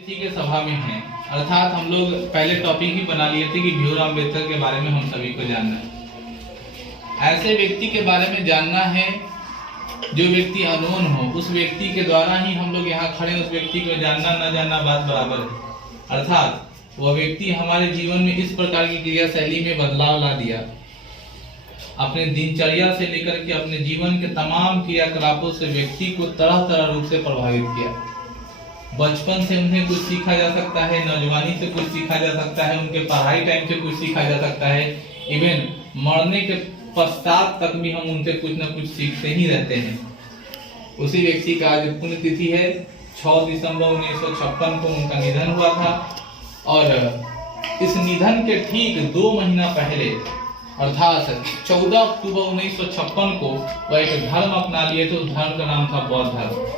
इसी के सभा में हैं, अर्थात हम लोग पहले टॉपिक ही बना लिए थे कि भीमराव अम्बेडकर के बारे में हम सभी को जानना है। ऐसे व्यक्ति के बारे में जानना है जो व्यक्ति अनोन हो, उस व्यक्ति के द्वारा ही हम लोग यहाँ खड़े, उस व्यक्ति को जानना न जानना बात बराबर है। अर्थात वह व्यक्ति हमारे जीवन में इस प्रकार की क्रिया शैली में बदलाव ला दिया, अपने दिनचर्या से लेकर के अपने जीवन के तमाम क्रियाकलापों से व्यक्ति को तरह तरह रूप से प्रभावित किया। बचपन से उन्हें कुछ सीखा जा सकता है, नौजवानी से कुछ सीखा जा सकता है, उनके पढ़ाई टाइम से कुछ सीखा जा सकता है, इवन मरने के पश्चात तक भी हम उनसे कुछ न कुछ सीखते ही रहते हैं। उसी व्यक्ति का आज पुण्यतिथि है, 6 दिसंबर 1956 को उनका निधन हुआ था। और इस निधन के ठीक 2 महीना पहले अर्थात 14 अक्टूबर 1956 को वह एक धर्म अपना लिए थे। उस धर्म का नाम था बौद्ध धर्म।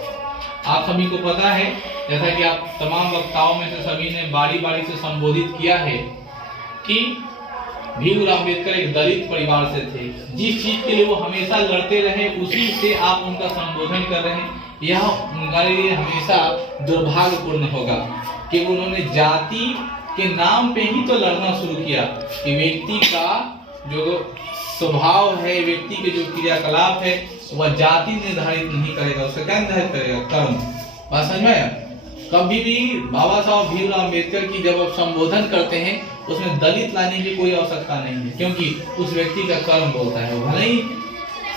आप सभी को पता है, जैसा कि आप तमाम वक्ताओं में से सभी ने बारी बारी से संबोधित किया है कि भीमराव अम्बेडकर एक दलित परिवार से थे। जिस चीज के लिए वो हमेशा लड़ते रहे उसी से आप उनका संबोधन कर रहे हैं, यह उनके लिए हमेशा दुर्भाग्यपूर्ण होगा कि उन्होंने जाति के नाम पे ही तो लड़ना शुरू किया कि व्यक्ति का जो स्वभाव है, व्यक्ति के जो क्रियाकलाप है, वह जाति निर्धारित नहीं करेगा, उसका क्या निर्धारित करेगा? कर्म। बात समझ में आया? कभी भी बाबा साहब भीमराव अम्बेडकर की जब आप संबोधन करते हैं उसमें दलित लाने की कोई आवश्यकता नहीं है, क्योंकि उस व्यक्ति का कर्म बोलता है। भले ही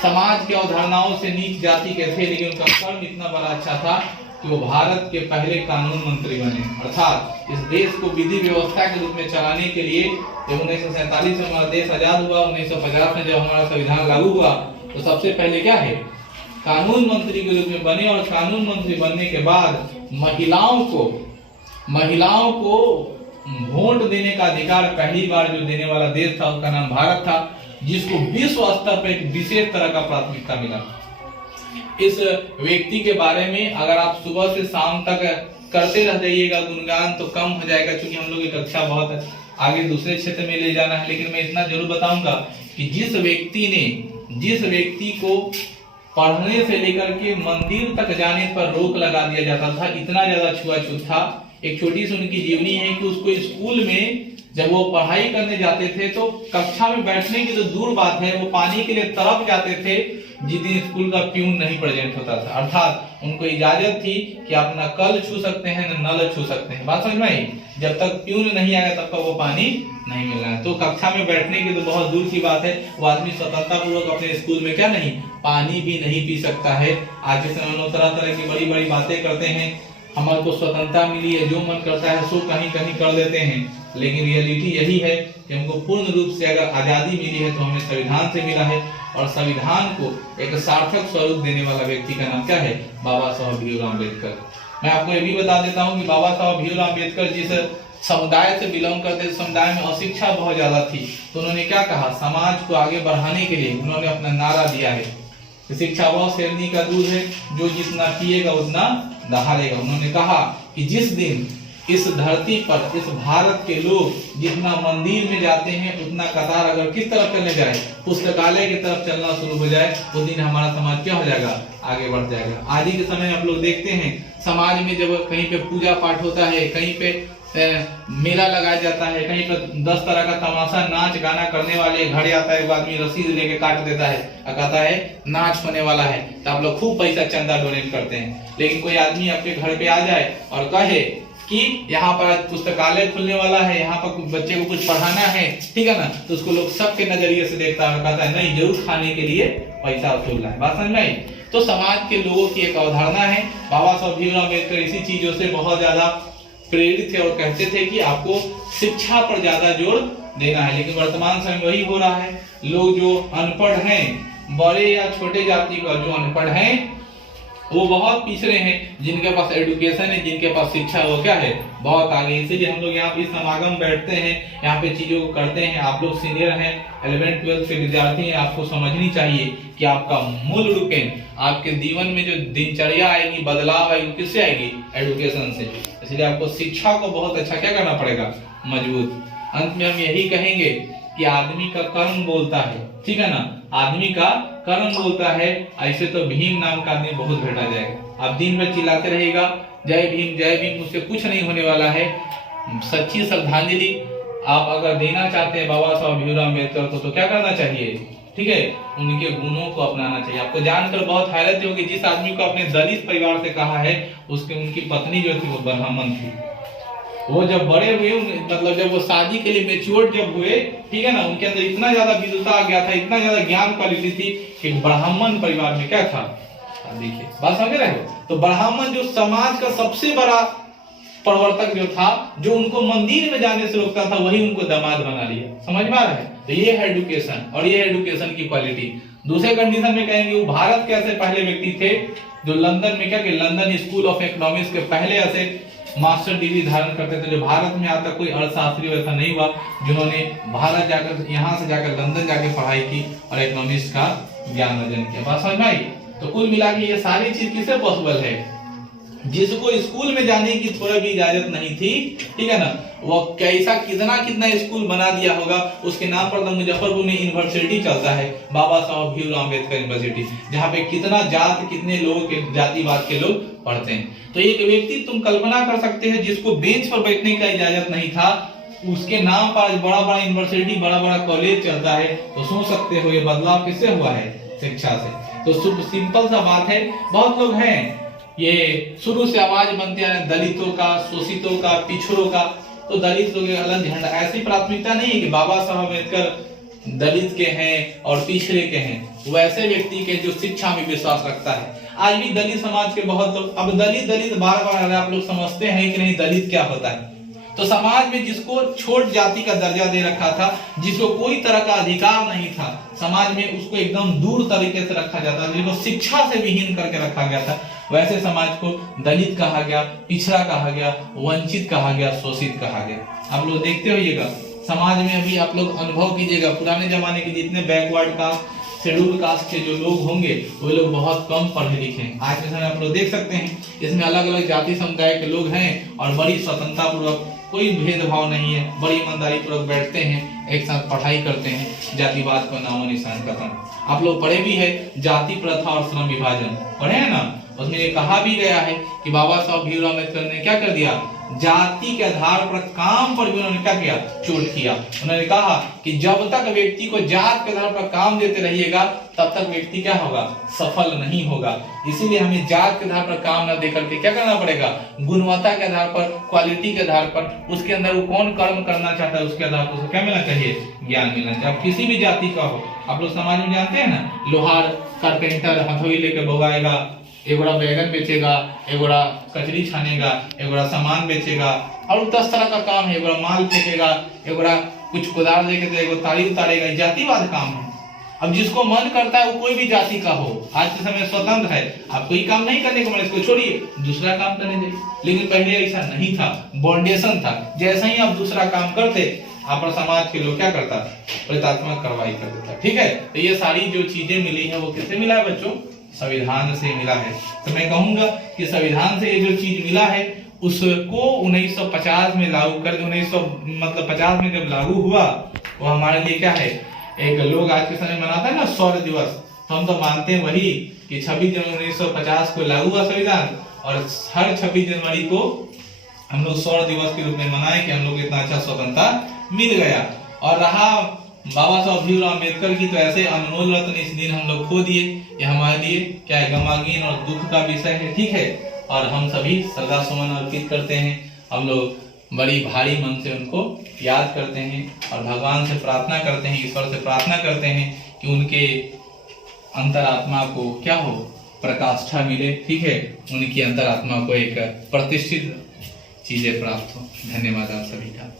समाज की अवधारणाओं से नीच जाति के थे, लेकिन उनका कर्म इतना बड़ा अच्छा था कि वो भारत के पहले कानून मंत्री बने। अर्थात इस देश को विधि व्यवस्था के रूप में चलाने के लिए जब 1947 में हमारा देश आजाद हुआ, 1950 में जब हमारा संविधान लागू हुआ, तो सबसे पहले क्या है, कानून मंत्री के रूप में बने। और कानून मंत्री बनने के बाद महिलाओं को वोट देने का अधिकार पहली बार जो देने वाला देश था उसका नाम भारत था, जिसको विश्व स्तर पर एक विशेष तरह का प्राथमिकता मिला। इस व्यक्ति के बारे में अगर आप सुबह से शाम तक करते रह जाइएगा गुणगान तो कम हो जाएगा, क्योंकि हम लोग की कक्षा बहुत आगे दूसरे क्षेत्र में ले जाना है। लेकिन मैं इतना जरूर बताऊंगा कि जिस व्यक्ति को पढ़ने से लेकर के मंदिर तक जाने पर रोक लगा दिया जाता था, इतना ज्यादा छुआछूत था। एक छोटी सी उनकी जीवनी है कि उसको स्कूल में जब वो पढ़ाई करने जाते थे तो कक्षा में बैठने की तो दूर बात है, वो पानी के लिए तरफ जाते थे जिस दिन स्कूल का प्यून नहीं प्रेजेंट होता था। अर्थात उनको इजाजत थी कि आप न कल छू सकते हैं न नल छू सकते हैं। बात समझ में आई? जब तक प्यून नहीं आएगा तब तक वो पानी नहीं मिलना है। तो कक्षा में बैठने की तो बहुत दूर की बात है, वो आदमी स्वतंत्रता पूर्वक अपने स्कूल में क्या नहीं, पानी भी नहीं पी सकता है। आज के समय में तरह तरह की बड़ी बड़ी बातें करते हैं, हमारे को स्वतंत्रता मिली है, जो मन करता है सो कहीं कहीं कर देते हैं। लेकिन रियलिटी यही है कि हमको पूर्ण रूप से अगर आजादी मिली है तो हमें संविधान से मिला है, और संविधान को एक सार्थक स्वरूप देने वाला व्यक्ति का नाम क्या है? बाबा साहब भीमराव अम्बेडकर। मैं आपको ये भी बता देता हूँ कि बाबा साहब भीमराव अम्बेडकर जिस समुदाय से बिलोंग करते, समुदाय में अशिक्षा बहुत ज्यादा थी, तो उन्होंने क्या कहा, समाज को आगे बढ़ाने के लिए उन्होंने अपना नारा दिया है, शिक्षा वह शेरनी का दूध है जो जितना पिएगा उतना दहाड़ेगा। उन्होंने कहा कि जिस दिन इस धरती पर इस भारत के लोग जितना मंदिर में जाते हैं उतना कतार अगर किस तरफ चलने जाए, पुस्तकालय की तरफ चलना शुरू हो जाए, उस दिन हमारा समाज क्या हो जाएगा, आगे बढ़ जाएगा। आज ही के समय में आप लोग देखते हैं समाज में जब कहीं पे पूजा पाठ होता है, कहीं पे मेला लगाया जाता है, कहीं पर 10 तरह का तमाशा नाच गाना करने वाले घड़े आता है, एक आदमी रसीद लेके काट देता है और कहता है नाच होने वाला है, तो आप लोग खूब पैसा चंदा डोनेट करते हैं। लेकिन कोई आदमी आपके घर पे आ जाए और कहे कि यहाँ पर पुस्तकालय खुलने वाला है, यहाँ पर बच्चे को कुछ पढ़ाना है, ठीक है ना, तो उसको लोग सबके नजरिए से देखता है, कहता है नहीं, जरूर खाने के लिए पैसा वसूलना है। बात समझ में आई? तो समाज के लोगों की एक अवधारणा है। बाबा साहब भीमराव अम्बेडकर इसी चीजों से बहुत ज्यादा प्रेरित थे और कहते थे कि आपको शिक्षा पर ज्यादा जोर देना है। लेकिन वर्तमान समय में वही हो रहा है, लोग जो अनपढ़ हैं, बड़े या छोटे जाति का जो अनपढ़ हैं वो बहुत पिछड़े हैं, जिनके पास एजुकेशन है, जिनके पास शिक्षा, वो क्या है, बहुत आगे। इसीलिए हम लोग यहाँ पे समागम बैठते हैं, यहाँ पे चीजों को करते हैं। आप लोग सीनियर हैं, 11th 12th के विद्यार्थी हैं, आपको समझनी चाहिए कि आपका मूल रूपे आपके जीवन में जो दिनचर्या आएगी, बदलाव आएगी, किससे आएगी, एजुकेशन से। इसलिए आपको शिक्षा को बहुत अच्छा क्या करना पड़ेगा, मजबूत। अंत में हम यही कहेंगे कि आदमी का कर्म बोलता है, ठीक है ना, आदमी का कर्म बोलता है। ऐसे तो भीम नाम का आदमी बहुत भेटा जाएगा। आप दिन भर चिल्लाते रहेगा, जय भीम, उससे कुछ नहीं होने वाला है। सच्ची श्रद्धांजलि आप अगर देना चाहते हैं बाबा साहब भीमराव अम्बेडकर को, तो क्या करना चाहिए, ठीक है, उनके गुणों को अपनाना चाहिए। आपको जानकर बहुत हैरत होगी, जिस आदमी को अपने दलित परिवार से कहा है, उनकी पत्नी जो थी वो ब्राह्मण थी। वो जब बड़े हुए, मतलब जब वो शादी के लिए मेच्योर जब हुए, ठीक है ना, उनके अंदर इतना ज्यादा विद्वता आ गया था, इतना ज्यादा ज्ञान क्वालिटी थी कि ब्राह्मण परिवार में क्या था, देखिए बात समझ रहे हो। तो ब्राह्मण जो समाज का सबसे बड़ा प्रवर्तक जो था, जो उनको मंदिर में जाने से रोकता था, वही उनको दामाद बना लिया। समझ में आ रहा है। तो ये है एडुकेशन, और ये है एडुकेशन की क्वालिटी। दूसरे कंडीशन में कहेंगे वो भारत के ऐसे पहले व्यक्ति थे जो लंदन में क्या कि लंदन स्कूल ऑफ इकोनॉमिक्स के पहले ऐसे मास्टर डिग्री धारण करते थे, जो भारत में आज तक कोई अर्थशास्त्री ऐसा नहीं हुआ जिन्होंने भारत जाकर, यहाँ से जाकर लंदन जाकर पढ़ाई की और इकोनॉमिक्स का ज्ञान अर्जन किया। बात समझ में आई। तो कुल मिला के ये सारी चीज किससे पॉसिबल है, जिसको स्कूल में जाने की थोड़ा भी इजाजत नहीं थी, ठीक है ना, वो कैसा कितना स्कूल बना दिया होगा। उसके नाम पर मुजफ्फरपुर में यूनिवर्सिटी चलता है, बाबा साहब भीमराव अम्बेडकर यूनिवर्सिटी, जहाँ पे कितना कितने लोगों के जातिवाद के लोग पढ़ते हैं। तो एक व्यक्ति तुम कल्पना कर सकते हैं जिसको बेंच पर बैठने का इजाजत नहीं था, उसके नाम पर बड़ा बड़ा यूनिवर्सिटी, बड़ा बड़ा कॉलेज चलता है। तो सोच सकते हो ये बदलाव किससे हुआ है, शिक्षा से। तो सिंपल सा बात है। बहुत लोग हैं ये शुरू से आवाज बनते हैं दलितों का, शोषितों का, पिछड़ों का। तो दलित लोग अलग झंडा, ऐसी प्राथमिकता नहीं है कि बाबा साहब अम्बेडकर दलित के हैं और पिछड़े के हैं। वैसे व्यक्ति के जो शिक्षा में विश्वास रखता है। आज भी दलित समाज के बहुत लोग, अब दलित बार बार आप लोग समझते हैं कि नहीं दलित क्या होता है। तो समाज में जिसको छोट जाति का दर्जा दे रखा था, जिसको कोई तरह का अधिकार नहीं था समाज में, उसको एकदम दूर तरीके से रखा जाता था, जिसको शिक्षा से विहीन करके रखा गया था, वैसे समाज को दलित कहा गया, पिछड़ा कहा गया, वंचित कहा गया, शोषित कहा गया। आप लोग देखते होइएगा समाज में, अभी आप लोग अनुभव कीजिएगा, पुराने जमाने के जितने बैकवर्ड कास्ट, शेड्यूल कास्ट के जो लोग होंगे वो लोग बहुत कम पढ़े लिखे हैं। आज के समय आप लोग देख सकते हैं इसमें अलग अलग जाति समुदाय के लोग हैं और बड़ी स्वतंत्रता पूर्वक, कोई भेदभाव नहीं है, बड़ी ईमानदारी पूर्वक बैठते हैं, एक साथ पढ़ाई करते हैं, जातिवाद को नामो निशान खत्म। आप लोग पढ़े भी है जाति प्रथा और श्रम विभाजन, पढ़े हैं ना, उसमें ये कहा भी गया है कि बाबा साहब भीमराव अम्बेडकर ने क्या कर दिया, जाति के आधार पर काम पर भी उन्होंने क्या किया, चोट किया। उन्होंने कहा कि जब तक व्यक्ति को जात के आधार पर काम देते रहिएगा तब तक व्यक्ति क्या होगा, सफल नहीं होगा। इसीलिए हमें जात के आधार पर काम न देकर के क्या करना पड़ेगा, गुणवत्ता के आधार पर, क्वालिटी के आधार पर, उसके अंदर वो कौन कर्म करना चाहता है उसके आधार पर क्या मिलना चाहिए, ज्ञान मिलना चाहिए। किसी भी जाति का हो, आप लोग समाज में जानते हैं ना, लोहार कारपेंटर हथौड़ी लेकर बोगाएगा, एक बड़ा बैगन बेचेगा, एक बड़ा कचरी छानेगा, एक बड़ा सामान बेचेगा, और 10 तरह का काम है, एक बड़ा माल फेंकेगा, एक बड़ा कुछ कुदाल लेके तो एक तारी उतारेगा। जातिवाद काम है। अब जिसको मन करता है वो कोई भी जाति का हो, आज के समय स्वतंत्र है, आप कोई काम नहीं करने को मिले, इसको छोड़िए, दूसरा काम करने दीजिए। लेकिन पहले ऐसा नहीं था, बॉन्डेशन था, जैसा ही आप दूसरा काम करते आप पर समाज के लोग क्या करता, प्रतात्मक कार्रवाई कर देता। ठीक है, तो ये सारी जो चीजें मिली है वो किससे मिला है बच्चों, संविधान से मिला है। तो मैं कहूंगा कि संविधान से ये जो चीज मिला है उसको 1950 में लागू कर, 1950 में जब लागू हुआ, वो हमारे लिए क्या है, एक लोग आज के समय मनाता है ना शौर्य दिवस, तो हम तो मानते हैं वही कि 26 जनवरी 1950 को लागू हुआ संविधान, और हर 26 जनवरी को हम लोग शौर्य दिवस के रूप में मनाए कि हम लोग इतना अच्छा स्वतंत्रता मिल गया। और रहा बाबा साहब भीमराव अम्बेडकर की, तो ऐसे अनमोल रत्न इस दिन हम लोग खो दिए। ये हमारे लिए क्या है, गमागीन और दुख का विषय है। ठीक है, और हम सभी श्रद्धा सुमन अर्पित करते हैं, हम लोग बड़ी भारी मन से उनको याद करते हैं और भगवान से प्रार्थना करते हैं, ईश्वर से प्रार्थना करते हैं कि उनके अंतरात्मा को क्या हो, प्रकाष्ठा मिले। ठीक है, उनकी अंतरात्मा को एक प्रतिष्ठित चीजें प्राप्त हो। धन्यवाद आप सभी का।